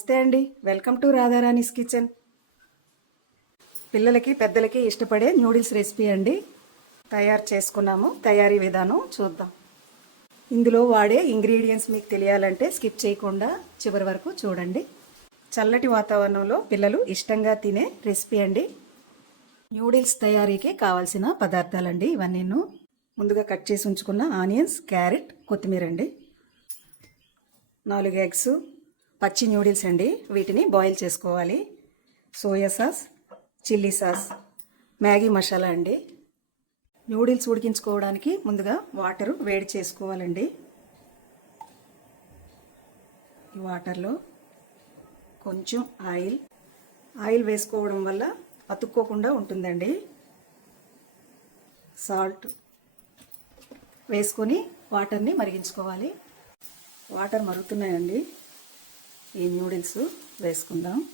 నమస్తే అండి. Welcome to Radharani's kitchen. పిల్లలకి పెద్దలకి ఇష్టపడే న్యూడిల్స్ రెసిపీ అండి. తయారు చేసుకున్నాము. తయారీ విధానం చూద్దాం. ఇందులో వాడే ఇంగ్రీడియంట్స్ మీకు తెలియాలంటే స్కిప్ చేయకుండా చివరి వరకు చూడండి. చల్లటి వాతావరణంలో పిల్లలు ఇష్టంగా తినే రెసిపీ అండి. న్యూడిల్స్ తయారీకి కావాల్సిన పదార్థాలండి ఇవన్నీ ముందుగా కట్ చేసి ఉంచుకున్న ఆనియన్స్ క్యారెట్ కొత్తిమీర అండి. నాలుగు ఎగ్స్ పచ్చి న్యూడిల్స్ అండి. వీటిని బాయిల్ చేసుకోవాలి. Soya sauce chilli sauce Maggi masala అండి. న్యూడిల్స్ ఉడికించుకోవడానికి ముందుగా వాటర్ వేడి చేసుకోవాలండి. ఈ వాటర్లో కొంచెం ఆయిల్ ఆయిల్ వేసుకోవడం వల్ల అతుక్కోకుండా ఉంటుందండి. సాల్ట్ వేసుకొని వాటర్ని మరిగించుకోవాలి. వాటర్ మరుగుతున్నాయండి. ఈ న్యూడిల్స్ వేసుకుందాం.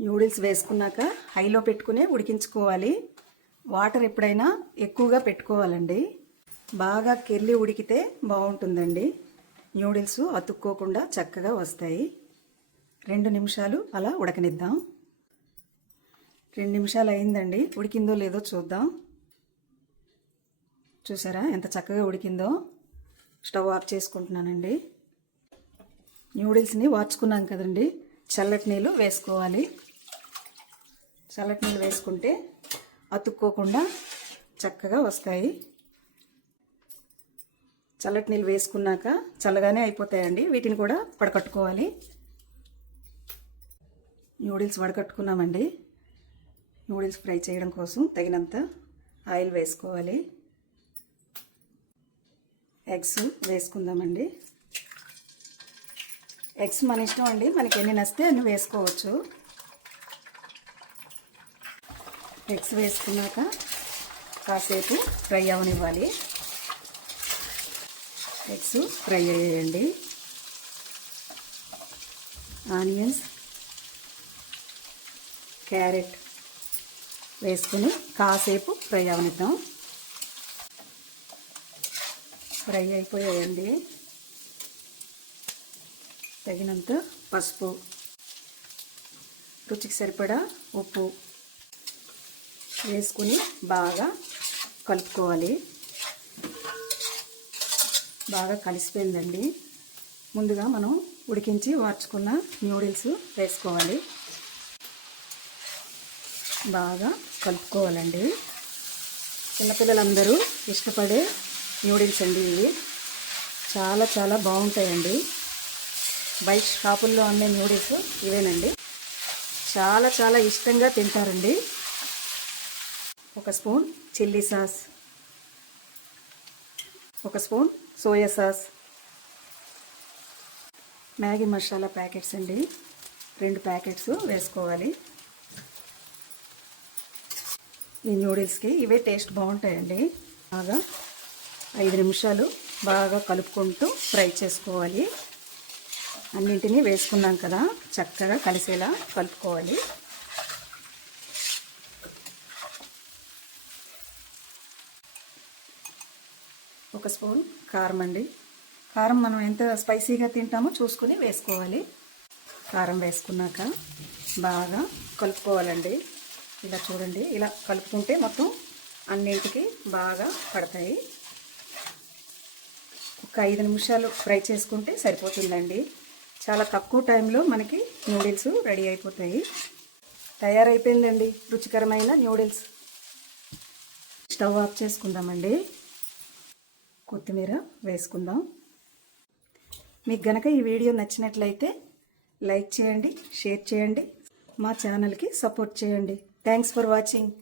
నూడిల్స్ వేసుకున్నాక హైలో పెట్టుకునే ఉడికించుకోవాలి. వాటర్ ఎప్పుడైనా ఎక్కువగా పెట్టుకోవాలండి. బాగా కెర్లి ఉడికితే బాగుంటుందండి. న్యూడిల్స్ అతుక్కోకుండా చక్కగా వస్తాయి. రెండు నిమిషాలు అలా ఉడకనిద్దాం. రెండు నిమిషాలు అయిందండి. ఉడికిందో లేదో చూద్దాం. చూసారా ఎంత చక్కగా ఉడికిందో? స్టవ్ ఆఫ్ చేసుకుంటున్నానండి. న్యూడిల్స్ని వార్చుకున్నాం కదండి. చల్లటి నీళ్ళు వేసుకోవాలి. చల్లటి నీళ్ళు వేసుకుంటే అతుక్కోకుండా చక్కగా వస్తాయి. చల్లటి నీళ్ళు వేసుకున్నాక చల్లగానే అయిపోతాయండి. వీటిని కూడా వడకట్టుకోవాలి. న్యూడిల్స్ వడకట్టుకున్నామండి. నూడిల్స్ ఫ్రై చేయడం కోసం తగినంత ఆయిల్ వేసుకోవాలి. ఎగ్స్ వేసుకుందామండి. ఎగ్స్ మన ఇష్టం అండి. మనకి ఎన్ని నస్తే అన్ని వేసుకోవచ్చు. ఎగ్స్ వేసుకున్నాక కాసేపు ఫ్రై అవనివ్వాలి. ఎగ్స్ ఫ్రై అయ్యాయండి. ఆనియన్స్ క్యారెట్ వేసుకుని కాసేపు ఫ్రై అవనిద్దాం. ఫ్రై అయిపోయాయండి. తగినంత పసుపు. రుచికి సరిపడా ఉప్పు వేసుకుని బాగా కలుపుకోవాలి. బాగా కలిసిపోయిందండి. ముందుగా మనం ఉడికించి వార్చుకున్న న్యూడిల్స్ వేసుకోవాలి. బాగా కలుపుకోవాలండి. చిన్నపిల్లలందరూ ఇష్టపడే న్యూడిల్స్ అండి ఇవి. చాలా చాలా బాగుంటాయండి. బయట షాపుల్లో అమ్మే న్యూడిల్స్ ఇవేనండి. చాలా చాలా ఇష్టంగా తింటారండి. ఒక స్పూన్ చిల్లీ సాస్. ఒక spoon soya sauce. Maggi masala packets అండి. రెండు ప్యాకెట్స్ వేసుకోవాలి. ఈ నూడిల్స్కి ఇవే టేస్ట్ బాగుంటాయండి. బాగా ఐదు నిమిషాలు బాగా కలుపుకుంటూ ఫ్రై చేసుకోవాలి. అన్నింటినీ వేసుకున్నాం కదా చక్కగా కలిసేలా కలుపుకోవాలి. ఒక స్పూన్ కారం అండి. కారం మనం ఎంత స్పైసీగా తింటామో చూసుకుని వేసుకోవాలి. కారం వేసుకున్నాక బాగా కలుపుకోవాలండి. ఇలా చూడండి ఇలా కలుపుకుంటే మొత్తం అన్నింటికి బాగా పడతాయి. ఒక ఐదు నిమిషాలు ఫ్రై చేసుకుంటే సరిపోతుందండి. చాలా తక్కువ టైంలో మనకి నూడిల్స్ రెడీ అయిపోతాయి. తయారైపోయిందండి రుచికరమైన నూడిల్స్. స్టవ్ ఆఫ్ చేసుకుందామండి. కొత్తిమీర వేసుకుందాం. మీకు గనక ఈ వీడియో నచ్చినట్లయితే లైక్ చేయండి షేర్ చేయండి మా ఛానల్కి సపోర్ట్ చేయండి. Thanks for watching.